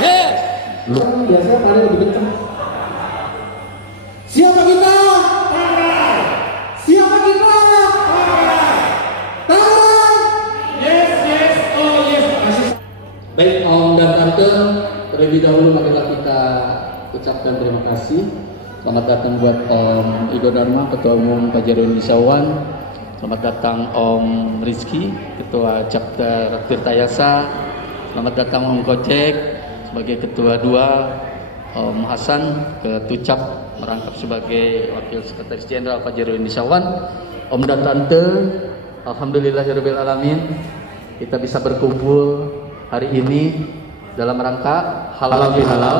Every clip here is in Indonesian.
Yes. Biasanya paling lebih kencang. Siapa kita? Siapa kita? Tangan. Yes, yes, oh yes. Baik Om dan Tante, terlebih dahulu marilah kita ucapkan terima kasih. Selamat datang buat Om Igo Dharma, Ketua Umum Pajero Indonesia One. Selamat datang Om Rizky, Ketua Chapter Tirtayasa. Selamat datang Om Kocek sebagai Ketua 2, Om Hasan ke Tucap merangkap sebagai Wakil Sekretaris Jenderal Pajero Indonesia One. Om dan Tante, alhamdulillahirabbil alamin, kita bisa berkumpul hari ini dalam rangka halal bihalal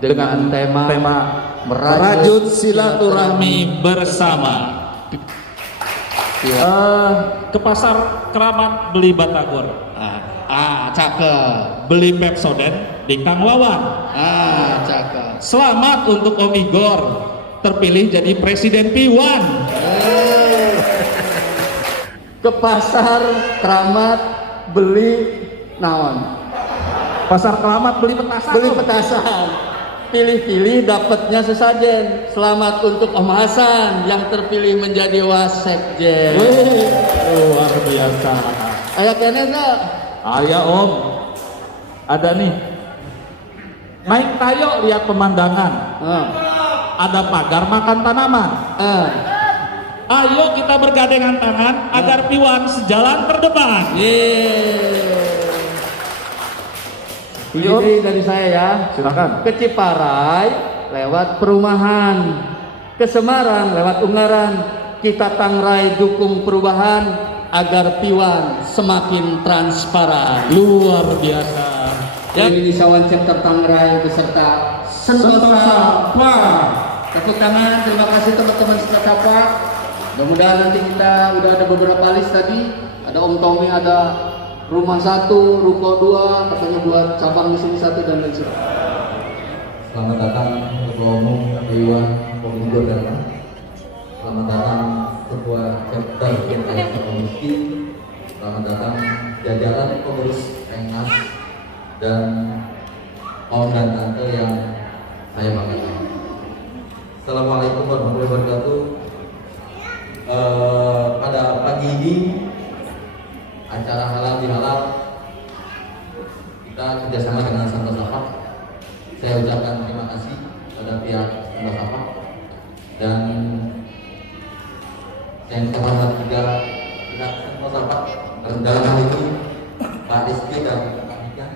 dengan tema merajut silaturahmi bersama. Ya. Ke pasar Keramat beli batagor, Cakep. beli Pepsodent di Kang Wawan. Cakep. Selamat untuk Om Igor terpilih jadi Presiden P1. Ke pasar Keramat beli naon? Pasar Keramat beli petasan. Beli petasan. Pilih-pilih dapatnya sesajen. Selamat untuk Om Hasan yang terpilih menjadi Wasekjen. Luar biasa. Ayah kene tak? Ayah Om, ada nih. Naik tayo lihat pemandangan. Ada pagar makan tanaman. Ayo kita bergandengan tangan agar P1 sejalan terdepan. Jadi dari saya ya. Silakan. Ke Ciparai lewat perumahan, ke Semarang lewat Ungaran. Kita tangrai dukung perubahan agar P1 semakin transparan. Luar biasa. Indonesia One Chapter Tangrai beserta Sentosa. Tepuk tangan, terima kasih teman-teman Sentosa. Mudah-mudahan nanti kita udah ada beberapa list tadi. Ada Om Tommy, ada rumah 1, ruko 2, katanya buat cabang di sini 1 dan lain sebagainya. Selamat datang Ketua Umum Dewan Pemilu Dharma. Selamat datang Ketua Chapter Tirtayasa Komisi. Selamat datang jajaran pengurus Rengas dan Om dan Tante yang saya banggakan. Assalamualaikum warahmatullahi wabarakatuh. Pada pagi ini acara halal bihalal kita kerjasama dengan Sentosa. Saya ucapkan terima kasih pada pihak Sentosa dan yang terhormat juga pihak Sentosa dan dalam hal ini Pak Rizky dan Pak Mika.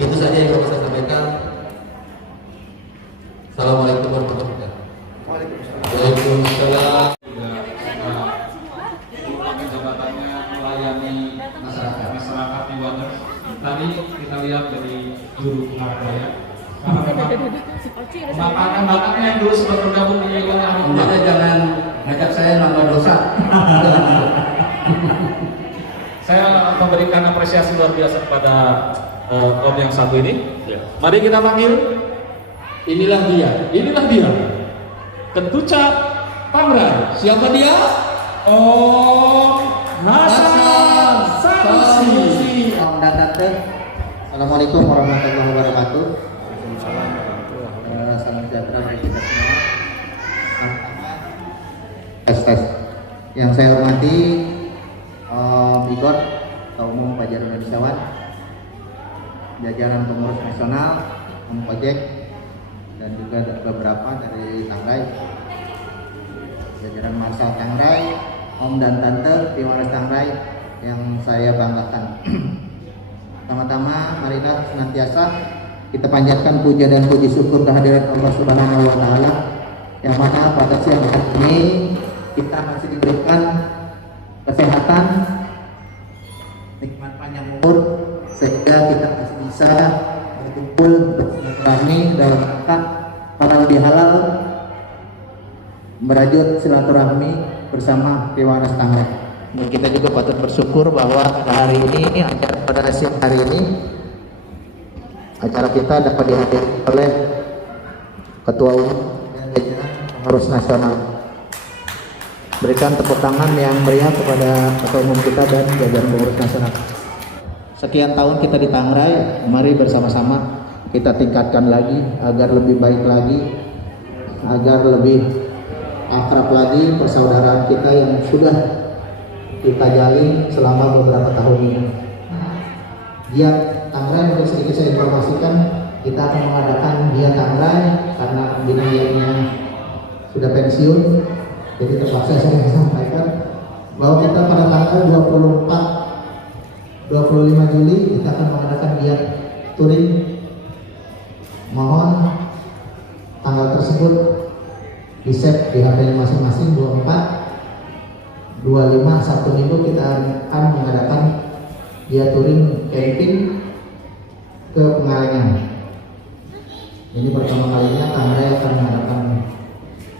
Itu saja yang bisa saya sampaikan. Assalamualaikum warahmatullahi wabarakatuh. Waalaikumsalam. Jabatannya melayani masyarakat di Water. Tadi kita lihat dari juru pengarahnya. Bapak-bapak yang dulu sempat bergabung di Water. Anda jangan ngajak saya nambah dosa. Saya memberikan apresiasi luar biasa kepada Om yang satu ini. Mari kita panggil. Inilah dia. Ketucap Tangrai. Siapa dia? Om Hasan Sanusi. Om dan Tante, Assalamualaikum warahmatullahi wabarakatuh. Salam sejahtera bagi kita semua. Tes. Yang saya hormati Om Igor, Ketua Umum Pajero Indonesia One, jajaran pengurus nasional, Om Kojek, dan juga beberapa dari Tangrai, jajaran Marsal Tangrai, Om dan Tante P1 Tangrai yang saya banggakan. Pertama-tama marilah senantiasa kita panjatkan puja dan puji syukur kehadirat Allah Subhanahu wa taala yang mana pada siang hari ini kita masih diberikan kesehatan, nikmat panjang umur sehingga kita masih bisa berkumpul bersilaturahmi dalam rangka halal bihalal merajut silaturahmi bersama P1 Tangrai. Dan kita juga patut bersyukur bahwa hari ini pada siang hari ini acara kita dapat dihadiri oleh Ketua Umum dan jajaran pengurus nasional. Berikan tepuk tangan yang meriah kepada Ketua Umum kita dan jajaran pengurus nasional. sekian tahun kita di Tangrai, mari bersama-sama kita tingkatkan lagi agar lebih baik lagi, agar lebih akrab lagi persaudaraan kita yang sudah kita jalin selama beberapa tahun ini. Giat Tangrai, untuk sedikit saya informasikan, kita akan mengadakan Giat Tangrai karena biniannya sudah pensiun, jadi terpaksa saya sampaikan bahwa kita pada tanggal 25 Juli kita akan mengadakan Giat Touring. Mohon tanggal tersebut di set di HP masing-masing. 24, 25 Sabtu Minggu kita akan mengadakan Giat Touring camping ke Pengalengan. Ini pertama kalinya Tangrai akan mengadakan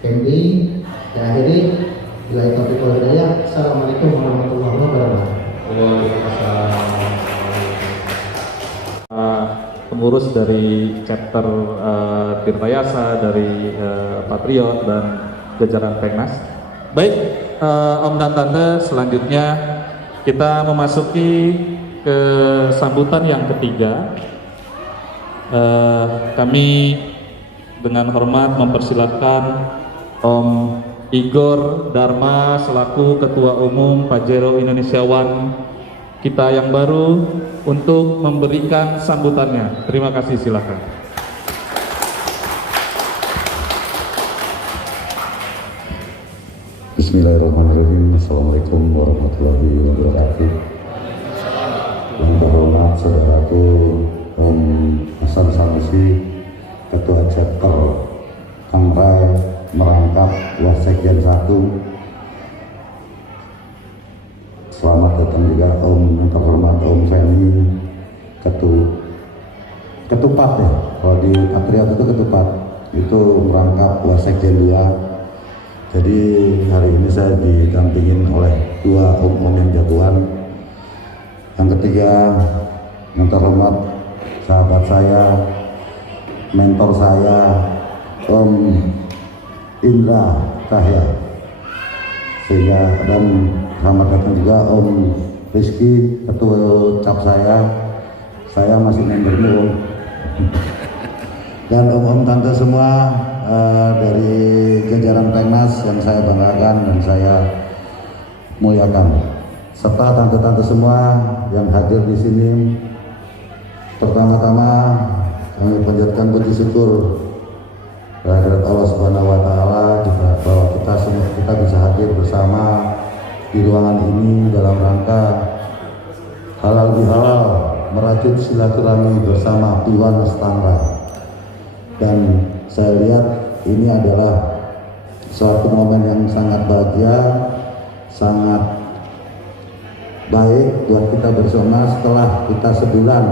camping. Diakhiri bila topik hidayah. Assalamualaikum warahmatullahi wabarakatuh. Pengurus dari chapter Tirtayasa, dari Patriot dan jajaran Pengnas. Baik, Om dan Tante, selanjutnya kita memasuki ke sambutan yang ketiga. Kami dengan hormat mempersilahkan Om Igor Dharma selaku Ketua Umum Pajero Indonesia One kita yang baru untuk memberikan sambutannya. Terima kasih, silakan. Bismillahirrahmanirrahim. Assalamualaikum warahmatullahi wabarakatuh. Yang terhormat saudaraku Om Hasan Sanusi, Ketua Chapter Tangrai merangkap Wasekjen 1. Selamat datang juga Om yang terhormat Om Feni, ketupat ya, kalau di Patriot itu ketupat, itu merangkap Wasekjen 2. Jadi hari ini saya didampingin oleh dua om yang jagoan. Yang ketiga, yang terhormat sahabat saya, mentor saya, Om Indra Cahya. Sehingga dan selamat datang juga Om Rizky, ketua cap saya masih membernya Om. Dan om-om tante semua dari jajaran Pengnas yang saya banggakan dan saya muliakan, serta tante-tante semua yang hadir di sini. Pertama-tama kami panjatkan puji syukur kehadirat Allah Subhanahu wa taala bahwa kita bisa hadir bersama di ruangan ini dalam rangka halal bihalal merajut silaturahmi bersama Piwan Tangrai. Dan saya lihat ini adalah suatu momen yang sangat bahagia, sangat baik buat kita bersama setelah kita sebulan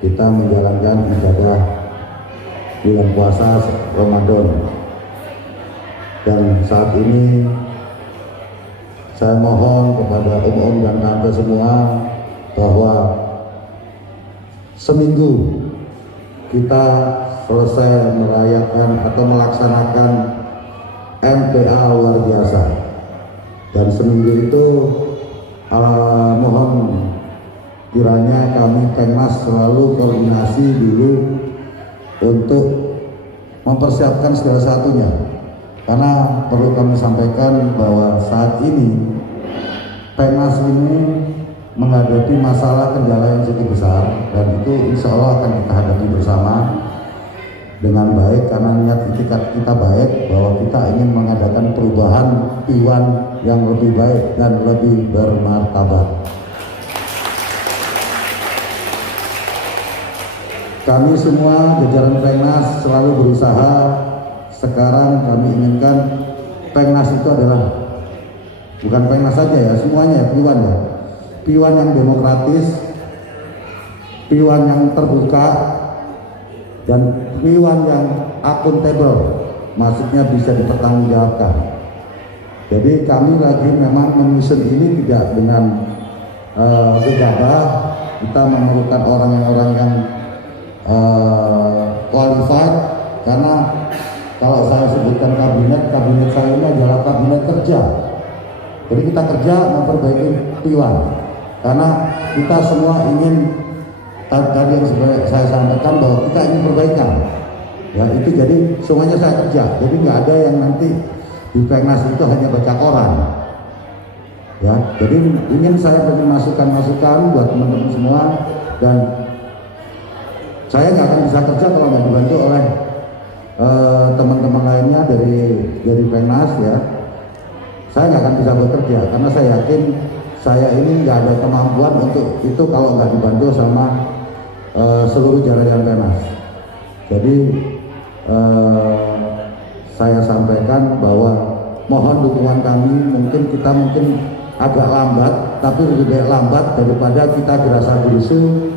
kita menjalankan ibadah bulan puasa Ramadan. Dan saat ini saya mohon kepada om-om dan tante semua bahwa seminggu kita selesai merayakan atau melaksanakan MPA luar biasa, dan seminggu itu mohon kiranya kami Pengnas selalu koordinasi dulu untuk mempersiapkan segala satunya, karena perlu kami sampaikan bahwa saat ini Pengnas ini menghadapi masalah kendala yang cukup besar, dan itu insya Allah akan kita hadapi bersama dengan baik, karena niat kita baik bahwa kita ingin mengadakan perubahan Piwan yang lebih baik dan lebih bermartabat. Kami semua jajaran Pengnas selalu berusaha. Sekarang kami inginkan Pengnas itu adalah bukan Pengnas saja ya, semuanya Piwan ya. Piwan yang demokratis, Piwan yang terbuka, dan Piwan yang akuntabel, maksudnya bisa dipertanggungjawabkan. Jadi kami lagi memang menyusun ini tidak dengan gegabah. Kita memerlukan orang-orang yang qualified, karena kalau saya sebutkan kabinet saya ini adalah kabinet kerja. Jadi kita kerja memperbaiki Piwan. karena kita semua ingin tadi yang saya sampaikan bahwa kita ingin perbaikan. Ya itu jadi semuanya saya kerja. Jadi nggak ada yang nanti di Peknas itu hanya baca koran. Ya, jadi ingin saya beri masukan-masukan buat teman-teman semua, dan saya nggak akan bisa kerja kalau nggak dibantu oleh teman-teman lainnya dari Peknas ya. Saya nggak akan bisa bekerja karena saya yakin saya ini nggak ada kemampuan untuk itu kalau nggak dibantu sama seluruh jajaran Peknas. Jadi saya sampaikan bahwa mohon dukungan kami. Kita mungkin agak lambat, tapi lebih baik lambat daripada kita gerasa gerusu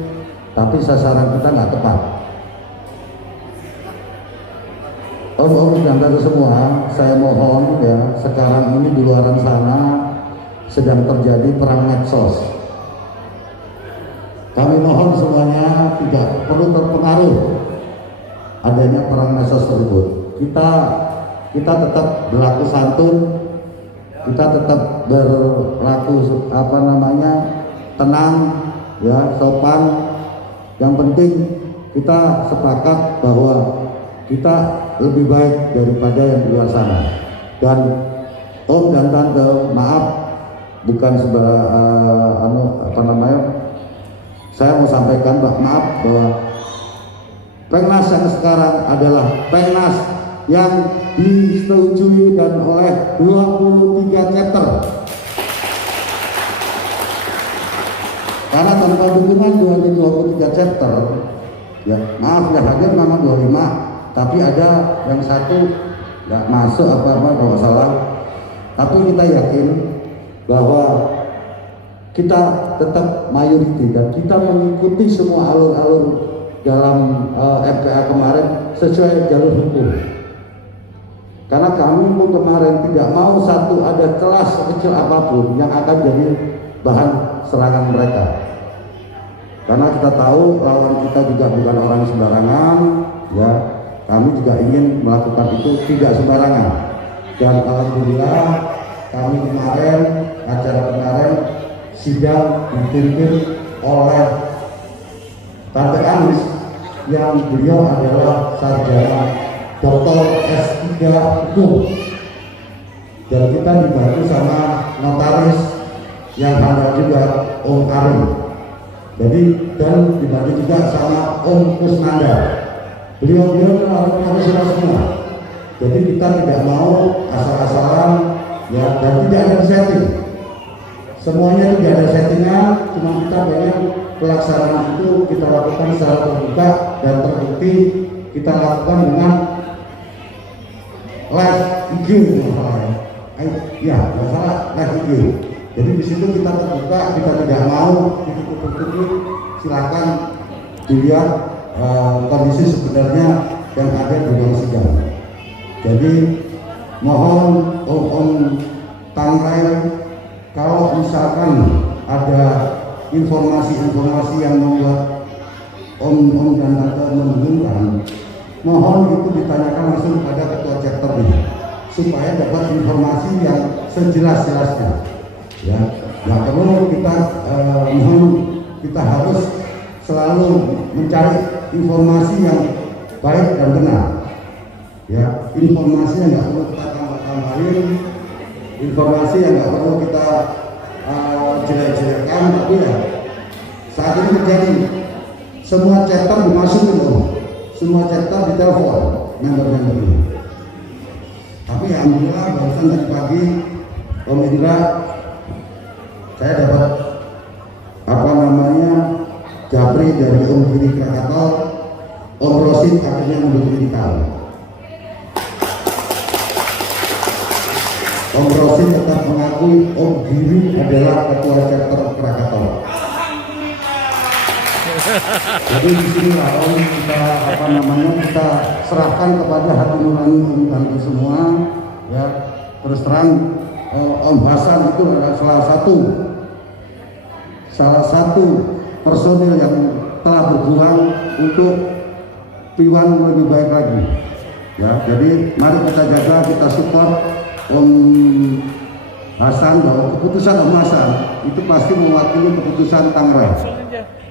tapi sasaran kita nggak tepat. Om dan tante semua, saya mohon ya, sekarang ini di luaran sana sedang terjadi perang medsos. Kami mohon semuanya tidak perlu terpengaruh adanya perang medsos tersebut. Kita tetap berlaku santun, kita tetap berlaku tenang, ya, sopan. Yang penting kita sepakat bahwa kita lebih baik daripada yang di luar sana. Dan Om dan Tante, maaf, bukan saya mau sampaikan maaf bahwa Peknas yang sekarang adalah Peknas yang disetujui dan oleh 23 chapter. Karena tanpa dukungan 23 chapter, ya maaf ya, hadir memang 25, tapi ada yang satu nggak masuk apa-apa kalau nggak salah. Tapi kita yakin bahwa kita tetap mayoriti dan kita mengikuti semua alur-alur dalam MPA kemarin sesuai jalur hukum. Karena kami pun kemarin tidak mau ada celah sekecil apapun yang akan jadi bahan serangan mereka. Karena kita tahu lawan kita juga bukan orang sembarangan, ya. Kami juga ingin melakukan itu tidak sembarangan. Dan alhamdulillah kami kemarin, acara kemarin sidang dipimpin oleh Tante Anis yang beliau adalah sarjana Dr. S3 Hukum, dan kita dibantu sama notaris yang handal juga, Om Karim. Jadi dan dibantu juga sama Om Kusnanda. Beliau adalah profesional semua. Jadi kita tidak mau asal-asalan, ya, dan tidak ada setting. Semuanya tidak ada settingan, cuma kita pengen pelaksanaan itu kita lakukan secara terbuka dan terbukti kita lakukan dengan live IG, ya, masalah live IG. Jadi di situ kita terbuka, kita tidak mau ditutup-tutupi. Silakan dilihat kondisi sebenarnya yang ada di ruang sidang. Jadi mohon Om Tangrai, kalau misalkan ada informasi-informasi yang membuat Om dan Tante membingungkan, mohon itu ditanyakan langsung pada ketua chapternya supaya dapat informasi yang sejelas-jelasnya. Ya, nggak perlu mohon kita harus selalu mencari informasi yang baik dan benar. Ya, informasi yang nggak perlu kita tambah-tambahin, informasi yang nggak perlu kita jelek-jelekkan, tapi ya saat ini terjadi semua chapter dimasukin loh, semua chapter ditelepon member-membernya. Tapi alhamdulillah barusan tadi pagi Om Indra saya dapat Japri dari Om Giri Krakatau, Om Rosid akhirnya mendukung kita. Om Rosid tetap mengakui Om Giri adalah ketua chapter Krakatau. Jadi di sini Om kita serahkan kepada hati nurani Om Tante semua, ya. Terus terang Om Hasan itu adalah salah satu personil yang telah berjuang untuk Piwan lebih baik lagi. Ya, jadi mari kita jaga, kita support Om Hasan, bahwa keputusan Om Hasan itu pasti mewakili keputusan Tangrai.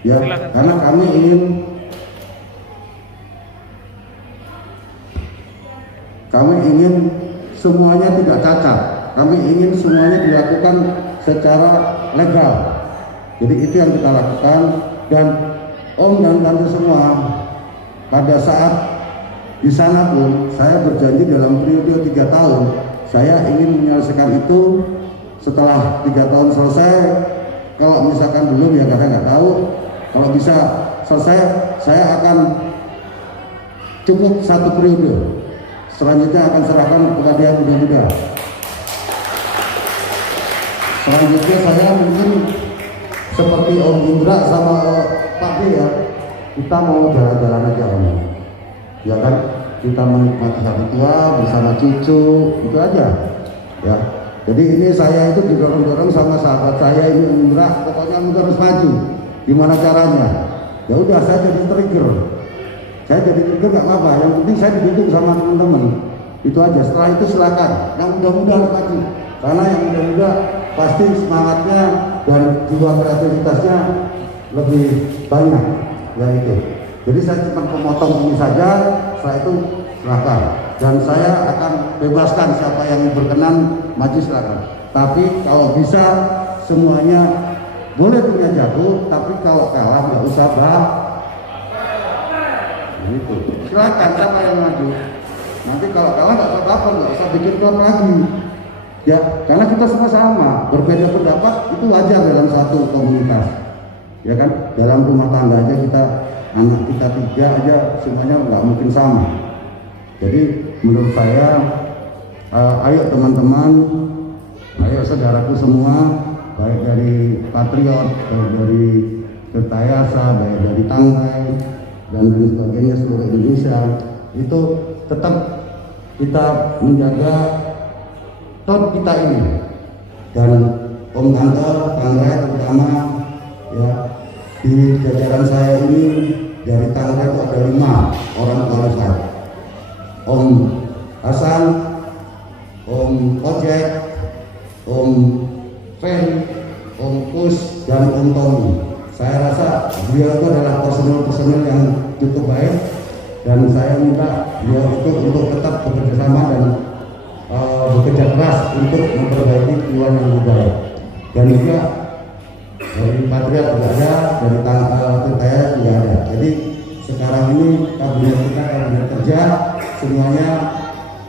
Ya, karena kami ingin semuanya tidak cacat. Kami ingin semuanya dilakukan secara legal. Jadi itu yang kita lakukan, dan Om dan Tante semua pada saat di sana pun saya berjanji dalam periode 3 tahun saya ingin menyelesaikan itu. Setelah 3 tahun selesai, kalau misalkan belum ya karena nggak tahu, kalau bisa selesai saya akan cukup 1 periode, selanjutnya akan serahkan kepada yang muda-muda. Selanjutnya saya mungkin seperti Om Indra sama Pak D ya, kita mau jalan-jalan aja Om, ya kan, kita menikmati hari tua bersama cucu, itu aja ya. Jadi ini saya itu didorong-dorong sama sahabat saya ini Om Indra, pokoknya harus maju, gimana caranya, ya udah saya jadi trigger nggak apa-apa, yang penting saya didukung sama teman-teman, itu aja. Setelah itu silakan yang muda-muda harus maju, karena yang muda-muda pasti semangatnya dan jiwa kreativitasnya lebih banyak ya itu. Jadi saya cuma memotong ini saja, setelah itu silakan, dan saya akan bebaskan siapa yang berkenan maju silakan. Tapi kalau bisa semuanya boleh punya jago, tapi kalau kalah nggak usah gitu. Silakan siapa yang maju. Nanti kalau kalah nggak apa-apa, nggak usah bikin klub lagi. Ya, karena kita semua sama, berbeda pendapat itu wajar dalam satu komunitas. Ya kan, dalam rumah tangga aja kita, anak kita 3 aja semuanya nggak mungkin sama. Jadi menurut saya, ayo teman-teman, ayo saudaraku semua, baik dari Patriot, baik dari Kertayasa, baik dari Tangrai, dan lain sebagainya seluruh Indonesia, itu tetap kita menjaga ton kita ini. Dan Om Tante, Tangrai terutama ya, di jajaran saya ini dari Tangrai itu ada 5 orang tua saya. Om Hasan, Om Ojek, Om Fen, Om Kus, dan Om Tommy. Saya rasa beliau itu adalah personel yang cukup baik, dan saya minta beliau itu untuk tetap bekerja sama dan bekerja keras untuk memperbaiki jiwa yang lebih baik. Dan juga dari Patriot juga ada, dari Kertaya juga ada. Jadi sekarang ini kabinet kita, kabinet kerja semuanya,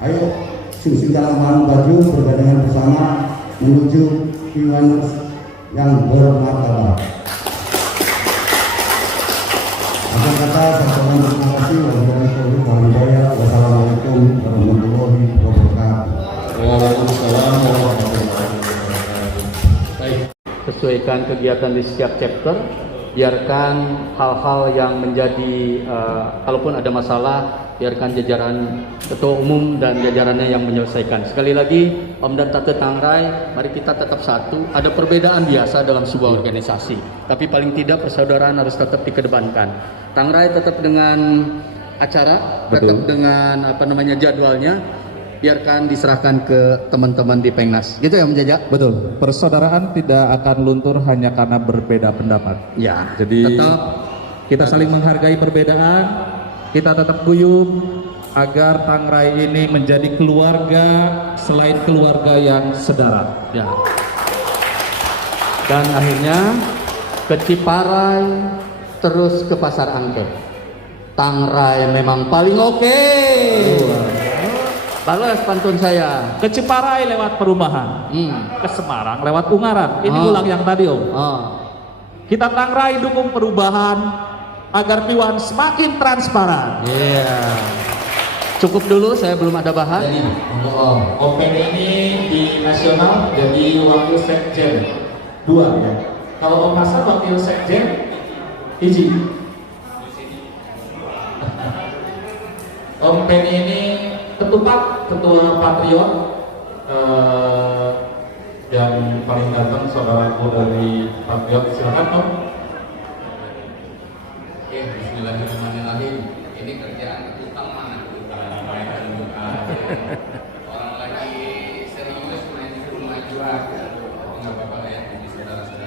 ayo sing jalan baju bergandengan bersama menuju P1 yang bermartabat. Akhir kata saya ucapkan terima kasih. Wassalamualaikum warahmatullahi wabarakatuh. Waalaikumsalam warahmatullahi wabarakatuh. Baik, sesuaikan kegiatan di setiap chapter. Biarkan hal-hal yang menjadi, kalaupun ada masalah, biarkan jajaran ketua umum dan jajarannya yang menyelesaikan. Sekali lagi, Om dan Tante Tangrai, mari kita tetap satu. Ada perbedaan biasa dalam sebuah organisasi, tapi paling tidak persaudaraan harus tetap dikedepankan. Tangrai tetap dengan acara, tetap dengan jadwalnya. Biarkan diserahkan ke teman-teman di Pengnas. Gitu ya Om Jaja? Betul. Persaudaraan tidak akan luntur hanya karena berbeda pendapat. Ya. Jadi tetap kita saling menghargai perbedaan, kita tetap guyup agar Tangrai ini menjadi keluarga selain keluarga yang sedara. ya. Dan akhirnya ke Ciparai, terus ke Pasar Angke. Tangrai memang paling oke. Balas pantun saya. Ke Ciparai lewat perumahan, ke Semarang lewat Ungaran. Ini ulang yang tadi Om. Kita Tangrai dukung perubahan agar P1 semakin transparan. Iya. Cukup dulu, saya belum ada bahan. Jadi untuk Open ini di nasional jadi wakil sekjen 2 ya. Kalau Om Hasan wakil sekjen hiji. Om Penny ini ketupat ketua Patriot yang paling ganteng saudaraku dari Patriot. Silakan Om. Oke, bismillahirrahmanirrahim. Ini kerjaan utang mana? Orang lagi serius main di rumah jual. Nggak apa-apa ya, jadi saudara-saudara.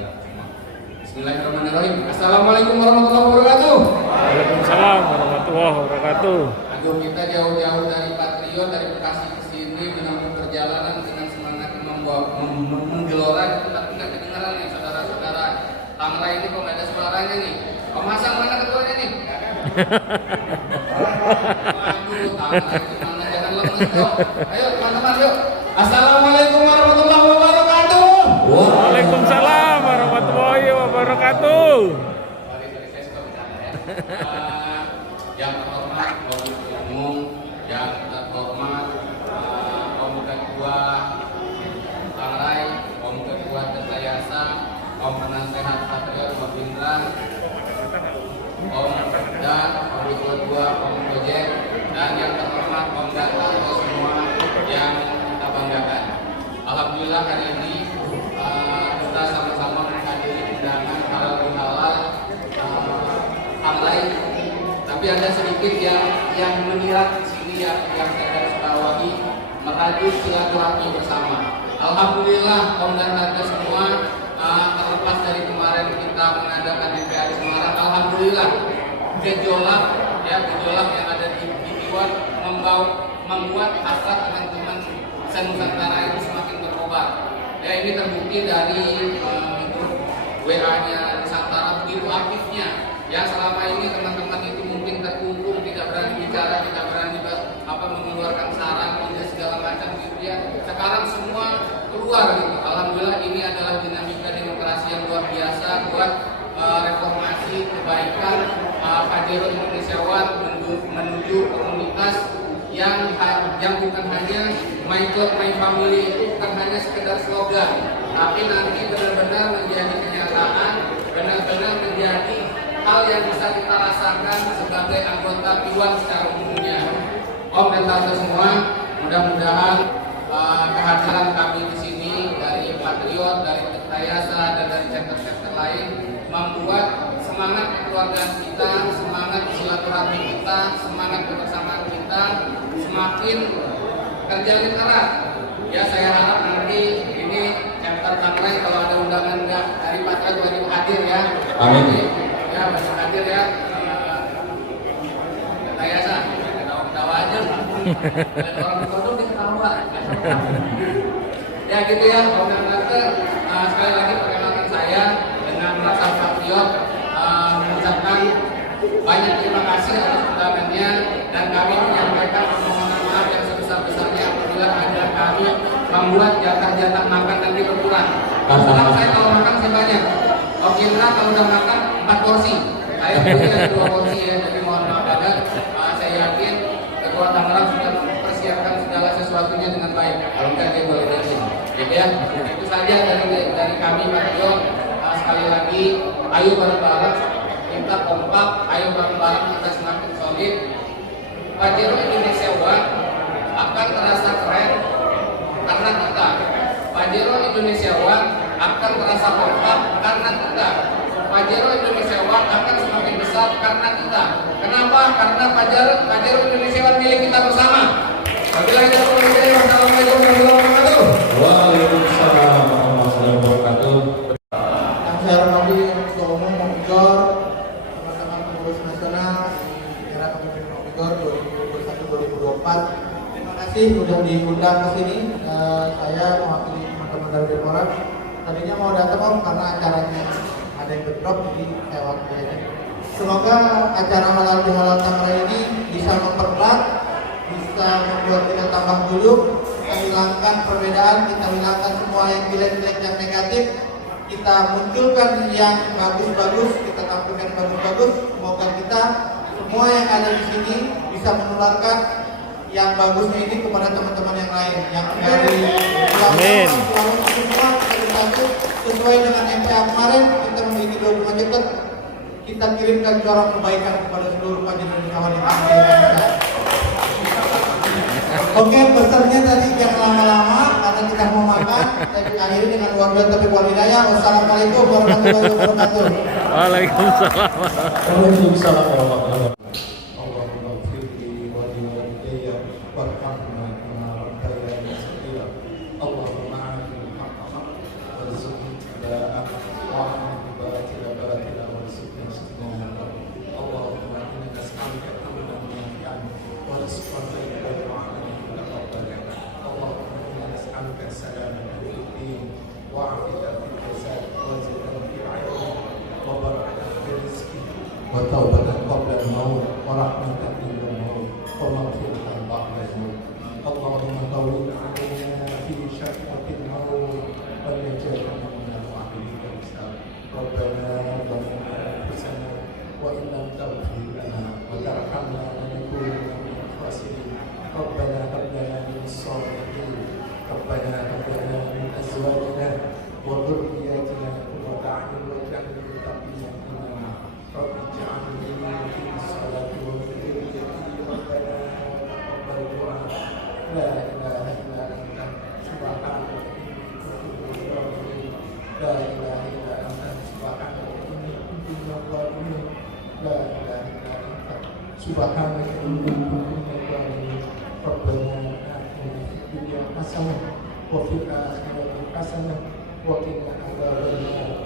Assalamualaikum warahmatullahi wabarakatuh. Waalaikumsalam warahmatullahi wabarakatuh. Aduh, kita jauh-jauh dari Patriot, dari Bekasi ke sini menempuh perjalanan dengan semangat menggelora gitu, tapi nggak kedengaran nih saudara-saudara. Tangerang ini kok nggak ada suaranya nih. Om Hasan mana ketuanya nih? Aduh, Tangerang gimana? Jangan lemes dong. Ayo teman-teman, yuk. Assalamualaikum warahmatullahi wabarakatuh. Waalaikumsalam warahmatullahi wabarakatuh. Yang terhormat Om Umum, yang terhormat Om Ketua Tangerang, Om Ketua Kesayasa, Om Penasehat Patriot Om Bintang, Om dan Om Ketua Om Gojek, dan yang terhormat Om dan Tante semua yang kita banggakan. Alhamdulillah hari ini kita sama-sama menghadiri undangan halal bihalal Tangerang. Tapi ada sedikit yang menyirat di sini yang saya garis bawahi, merajut silaturahmi bersama. Alhamdulillah Om dan Tante semua, terlepas dari kemarin kita mengadakan MPA di Semarang, alhamdulillah gejolak yang ada di Iwan membuat hasrat teman-teman Nusantara itu semakin berkobar. Ya, ini terbukti dari grup WA-nya Nusantara begitu aktifnya. Yang selama ini teman-teman itu mungkin terkungkung, tidak berani bicara, tidak berani mengeluarkan saran, tidak segala macam gitu ya. Sekarang semua keluar gitu. Alhamdulillah ini adalah dinamika demokrasi yang luar biasa buat reformasi kebaikan Pajero Indonesiawan menuju komunitas yang bukan hanya my club my family, itu bukan hanya sekedar slogan, tapi nanti benar-benar menjadi kenyataan, benar-benar menjadi hal yang bisa kita rasakan sebagai anggota Iwan secara umumnya. Om dan Tante semua, mudah-mudahan kehadiran kami di sini dari Patriot, dari Kesayasa dan dari center-center lain membuat semangat kekeluargaan kita, semangat silaturahmi kita, semangat kebersamaan kita semakin terjalin erat. Ya, saya harap nanti ini chapter Tangerang kalau ada undangan dari Patriot wajib hadir ya. Amin. Ya, wajib hadir ya. Kesayasa, ketawa aja. Orang kodok dia ketawa. Ya gitu ya, Om dan Tante, sekali lagi perkenalkan saya dengan rasa patriot, mengucapkan banyak terima kasih atas undangannya, dan kami menyampaikan permohonan maaf yang sebesar-besarnya apabila ada kami membuat jatah-jatah makan nanti berkurang. Sekarang saya kalau makan saya banyak. Om Indra kalau udah makan 4 porsi, saya beli 2 porsi ya, jadi mohon maaf banget. Saya yakin Ketua Tangerang sudah mempersiapkan segala sesuatunya dengan baik. Kalau enggak dia boleh izin. Gitu ya. Itu saja dari kami Patriot. Sekali lagi, ayo bareng-bareng kita kompak, ayo bareng-bareng kita semakin solid. Pajero Indonesia One akan terasa keren karena kita. Pajero Indonesia One akan terasa kompak karena kita. Pajero Indonesia One akan semakin besar karena kita. Kenapa? Karena Pajero Indonesia One milik kita bersama. Wabillahi taufiq wal hidayah. Wassalamualaikum warahmatullahi wabarakatuh. Waalaikumsalam warahmatullahi wabarakatuh. Yang saya hormati Ketua Umum Omigor, teman-teman pengurus nasional di era kepemimpinan Omigor 2021-2024. Terima kasih sudah diundang ke sini. Saya mewakili teman-teman dari Demokrat. Tadinya mau datang Om karena acaranya ada yang bentrok, jadi saya wakili aja. Semoga acara halal bihalal Tangerang ini bisa mempererat, bisa membuat kita tambah dulu, kita hilangkan perbedaan, kita hilangkan semua yang jelek-jelek, yang negatif, kita munculkan yang bagus-bagus, kita tampilkan bagus-bagus. Semoga kita semua yang ada di sini bisa menularkan yang bagusnya ini kepada teman-teman yang lain, yang dari Amin. semua sesuai dengan MPA kemarin kita memiliki 25 chapter, kita kirimkan corong kebaikan kepada seluruh pajero kawan yang ada di Indonesia. Oke, pesannya tadi jangan lama-lama karena kita mau makan. Saya akhiri dengan wabillahi taufiq wal hidayah. Wassalamualaikum warahmatullahi wabarakatuh. Waalaikumsalam. Waalaikumsalam warahmatullahi wabarakatuh. وتوبة قبل الموت ورحمة عند الموت ومغفرة بعد الموت. اللهم طول علينا في شفقة الموت والنجاة من الوعيد والسلام. ربنا ظلمنا أنفسنا وإن لم تغفر لنا وترحمنا لنكونن من الخاسرين. ربنا هب لنا من الصالحين. ربنا هب لنا من أزواجنا وذرياتنا قرة أعين واجعلنا للمتقين إماما. رب اجعلني مقيم الصلاة ومن ذريتي ربنا وتقبل دعاء. لا إله إلا أنت سبحانك إني كنت من الظالمين. لا إله إلا أنت سبحانك إني كنت من الظالمين. لا إله إلا أنت سبحانك إني كنت من الظالمين. ربنا آتنا في الدنيا حسنة وفي الآخرة حسنة وقنا عذاب النار.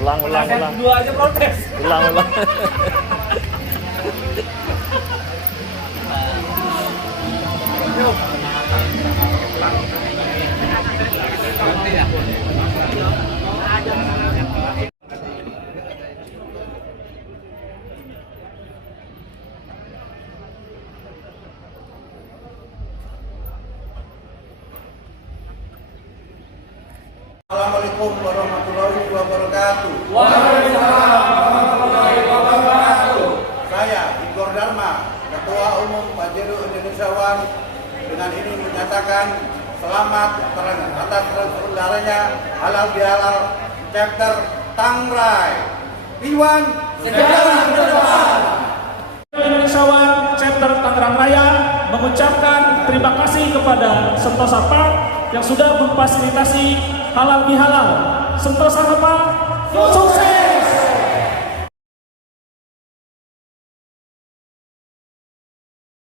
Ulang. Dua aja protes. Ulang. Assalamualaikum warahmatullahi wabarakatuh. Waalaikumsalam warahmatullahi wabarakatuh. Saya Igor Dharma, Ketua Umum Pajero Indonesia One, dengan ini menyatakan selamat atas terselenggaranya halal bihalal chapter Tangrai. Iwan Sejarah ke depan. Indonesia One Chapter Tangerang Raya mengucapkan terima kasih kepada Sentosa Park yang sudah memfasilitasi halal bihalal. Sentosa Park sukses.